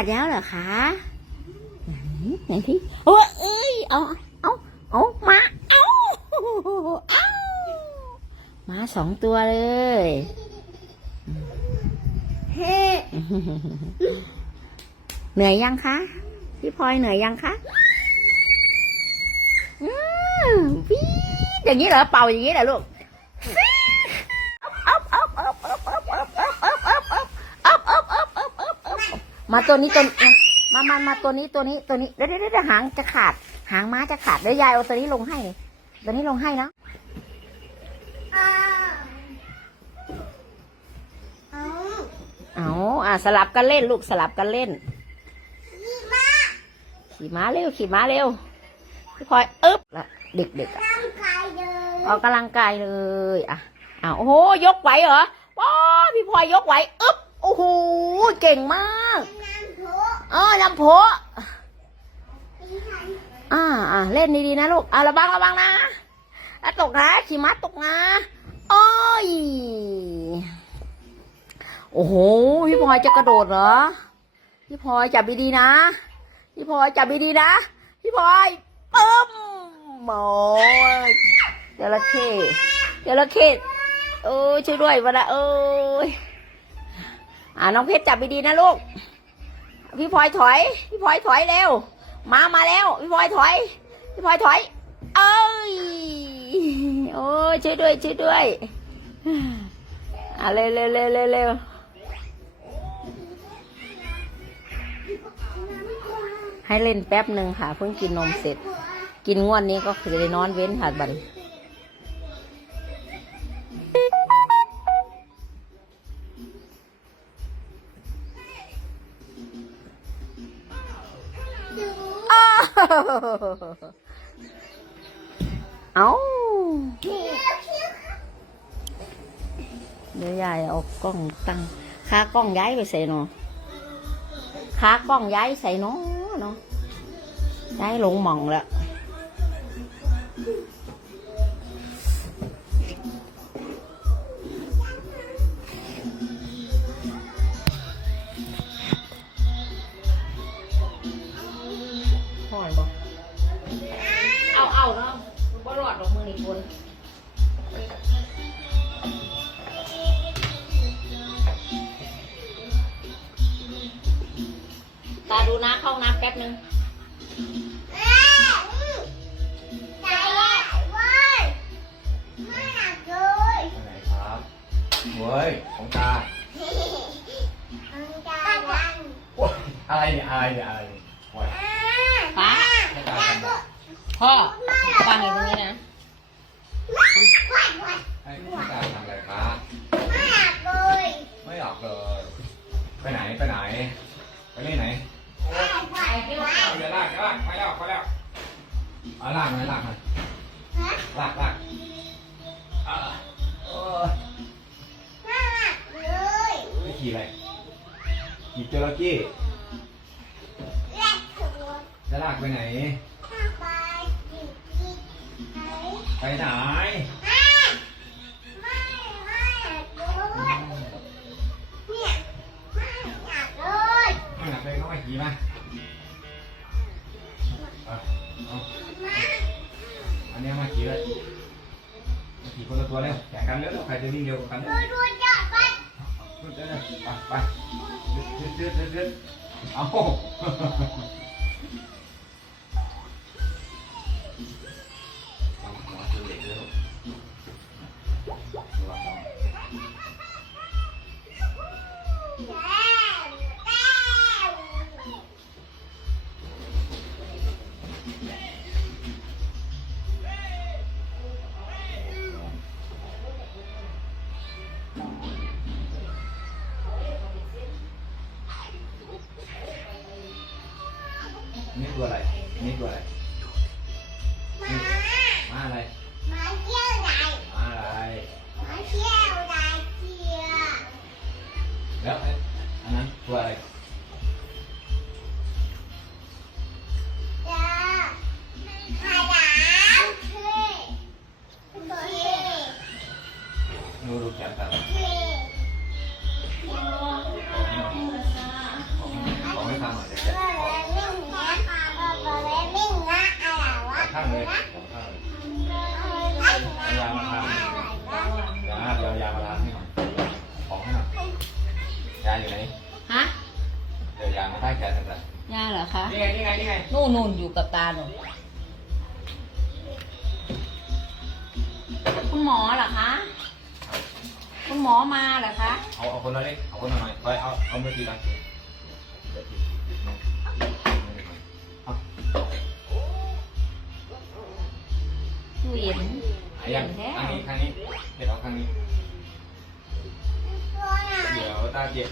ดแล้วเหรอคะไหนไหนที่โอ้ยเอ้ยเอาเอาเอามาเอาเอามาสองตัวเลยเฮ้เหนื่อยยังคะพี่พลอยเหนื่อยยังคะอืมฟี๊ดอย่างนี้เหรอเป่าอย่างนี้เหรอลูก มาตัวนี้ตัวนี้มามามาตัวนี้ตัวนี้ตัวนี้เดี๋ยวเดี๋ยวเดี๋ยวหางจะขาด หางม้าจะขาดเดี๋ยวยายเอาตัวนี้ลงให้นี่ตัวนี้ลงให้นะอ้าวเอาเอาอะสลับกันเล่นลูกสลับกันเล่นนี่มาขี่ม้าเร็วขี่ม้าเร็วพี่พลอยอึ๊บละเด็กๆอะร่างกายเลยออกกำลังกายเลยอะอ้าวโอ้โหยกไหวเหรอป้อพี่พลอยยกไหวอึ๊บโอ้โหเก่งมากน้ำโถเออลำโพอีหันอ่าอ่าเล่นดีๆนะลูกอะระวังระวังนะอะตกนะขี่ม้าตกนะโอ้ยโอ้โหพี่พลอยจะกระโดดเหรอพี่พลอยจับดีๆนะพี่พลอยจับดีๆนะพี่พลอยปึ้มโอ้ยจระเข้จระเข้เอ้ยช่วยด้วยวะนะเอ้ย อ่าน้องเพชรจับดีๆนะลูก พี่พลอยถอย พี่พลอยถอยเร็ว มามาแล้ว พี่พลอยถอย พี่พลอยถอย เอ้ย โอ้ช่วยด้วยช่วยด้วยอะเร็วเร็วเร็วเร็วเร็วให้เล่นแป๊บหนึ่งค่ะ เพิ่งกินนมเสร็จ กินงวดนี้ก็คือได้นอนเว้นค่ะบัน เอ้าเขี้ยวเขี้ยวเดี๋ยวยายเอากล้องตั้งขากล้องย้ายไปใส่เนาะขากล้องย้ายใส่เนาะเนาะย้ายหลงหม่องแล้ว ของตามันจะดังโอ๊ยอะไรเนี่ยอะไรเนี่ยอะไรเนี่ยโอ้ยป้าให้ตาทำแบบพ่อฟังอยู่ตรงนี้นะวัดวัดให้ให้ตาทำอะไรครับไม่หนักเลยไม่ออกเลยไปไหนไปไหนไปเล่นไหนวัดวัดวัดเอาเดี๋ยวลากลากไปแล้วไปแล้วเอาลากไหมลากไหมฮะลากลาก ไปขี่อะไรขี่จระเข้แรกจะลากไปไหน ไปไหนไปไหนไม่ไม่ไม่หนักเลยเนี่ยไม่หนักเลยไม่หนักเลยก็มาขี่มาเอาเอามาอันนี้มาขี่เลยมาขี่คนละตัวเร็วแข่งกันเร็วใครจะวิ่งเร็วกว่ากัน 人然后呵呵呵 นี่ตัวอะไร นี่ตัวอะไรมามาอะไร มาเที่ยวไหนมาอะไร มาเที่ยวไหนเที่ยวแล้วอันนั้นตัวอะไรจ้าขยามเท่เท่ดูดูแขนตาเท่ของไม่ทำหน่อยเดี๋ยว เบอร์เรมิ่งนะเบอร์เรมิ่งนะอะไรวะ ข้างเลยข้างเลยเอายามาทำยาเดี๋ยวยามาล้างให้หน่อยของให้หน่อยยาอยู่ไหนฮะเดี๋ยวยามาใต้แขนสั่นยาเหรอคะนี่ไงนี่ไงนี่ไงนู่นนู่นอยู่กับตาหนูคุณหมอเหรอคะ คุณหมอมาเหรอคะ เอาเอาคนละเล็กเอาคนละหน่อยไปเอาเอามือตีกัน ดูเห็นเอายังข้างนี้ข้างนี้เดี๋ยวเอาข้างนี้ตัวไหนเดี๋ยวตาเจ็บ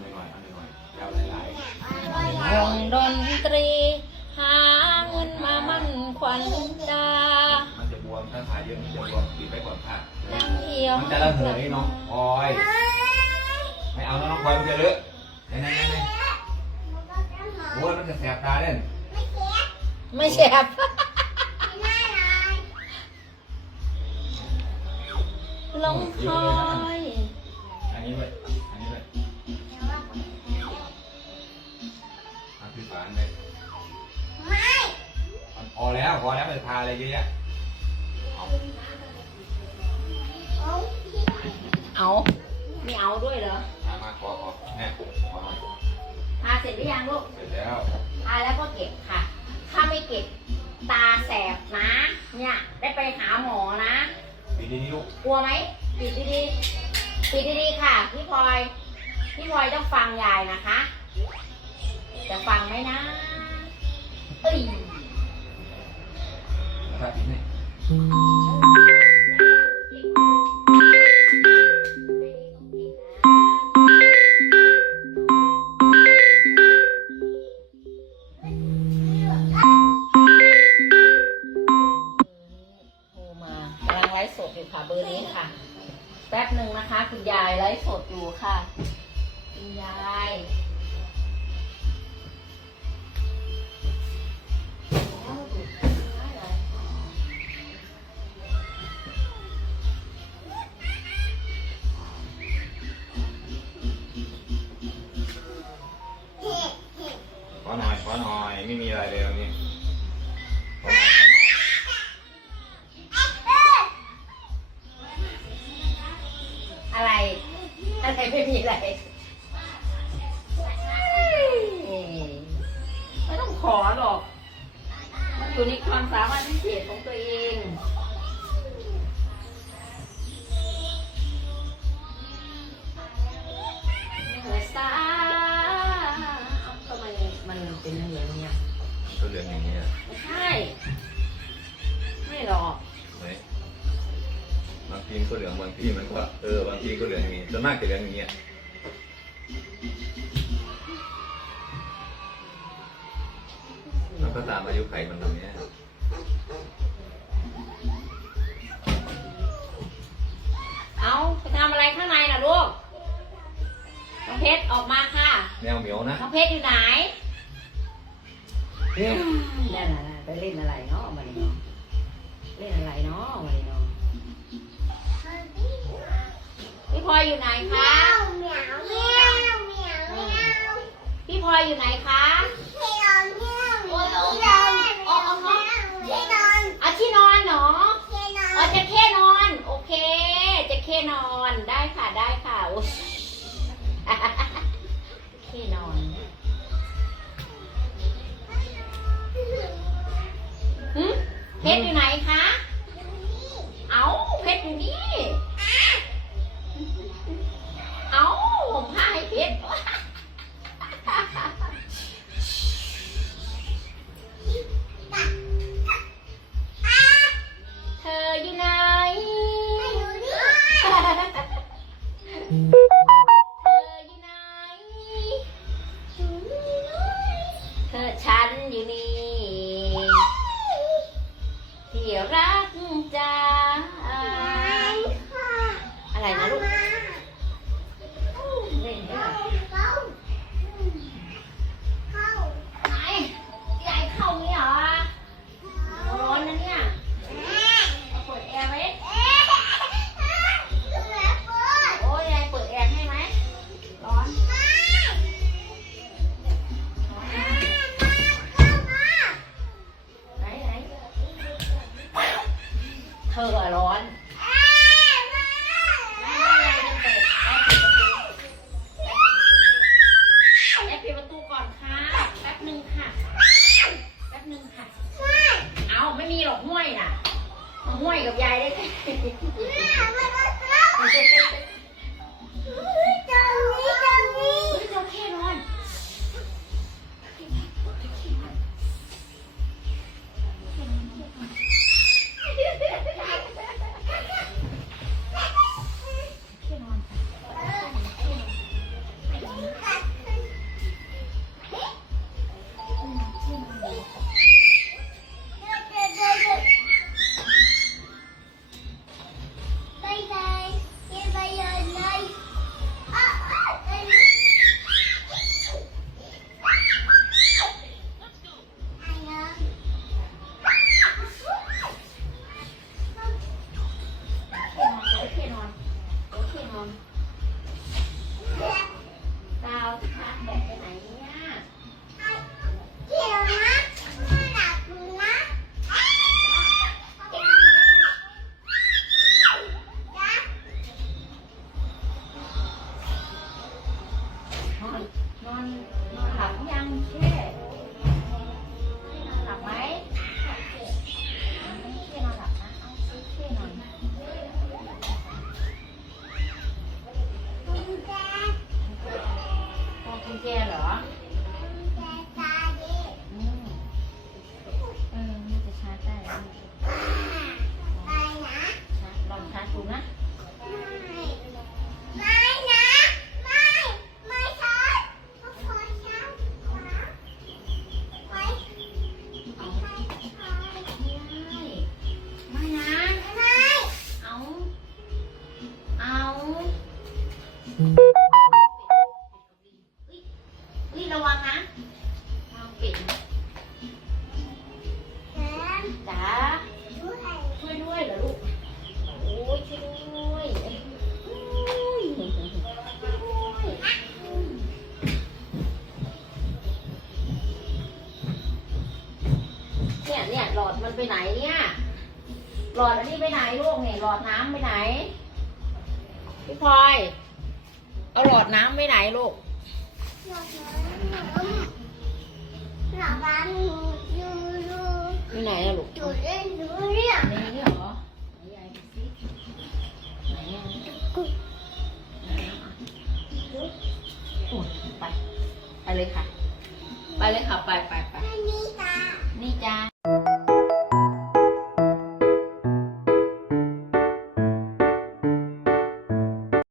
หน่อยๆเอาหน่อยๆยาวหลายวงดนตรี หาเงินมามั่นขวัญตาๆมันจะบวมถ้าขาเยอะมันจะบวมตีไปก่อนค่ะน้ำเขียวมันจะระเหยน้องพลอยไม่เอานะน้องพลอยมันจะเลอะไหนไหนไหนไหนโอ้ยมันจะแสบตาเล่น ไม่แฉบลงคอยอันนี้เลยอันนี้เลยอันที่สามเลยมันพอแล้วพอแล้วไปทาอะไรเยอะแยะเอาเอาไม่เอาด้วยเหรอทามาขอขอแม่ขอหน่อยทาเสร็จหรือยังลูก เสร็จแล้วทาแล้วก็เก็บค่ะ ถ้าไม่เก็บตาแสบนะ เนี่ย ได้ไปหาหมอนะปีนี้ลูกกลัวไหมปิดดีๆปิดดีๆค่ะ พี่พลอย พี่พลอยต้องฟังยายนะคะ จะฟังไหมนะ เอ้ยทาปีนี้โทร อยู่ในความสามารถพิเศษของตัวเองเหนือซ่าทำไมมันเป็นเหนือเนี่ยก็เหลืองอย่างนี้อะไม่ใช่ ไม่หรอกไหนบางทีมันก็เหลืองบางทีมันก็เออบางทีก็เหลืองอย่างนี้ส่วนมากจะเหลืองอย่างนี้ ก็ตามอายุไขมันตรงเนี้ยเอาไปทำอะไรข้างในน่ะลูก น้องเพชรออกมาค่ะ แมวเหมียวนะน้องเพชรอยู่ไหนนั่นน่ะไปเล่นอะไรเนาะมาเนาะเล่นอะไรเนาะมาเนาะพี่พลอยอยู่ไหนคะ พี่พลอยอยู่ไหนคะเอาที่นอนเหรออ๋อจะแค่นอน โอเค เคนอนได้ค่ะได้ค่ะโอ้ยแค่นอนหึเพชรอยู่ไหน Mm-hmm. Yeah. หลอดอันนี้ไปไหนลูกเนี่ยหลอดน้ำไปไหน พี่พลอย เอาหลอดน้ำไปไหนลูก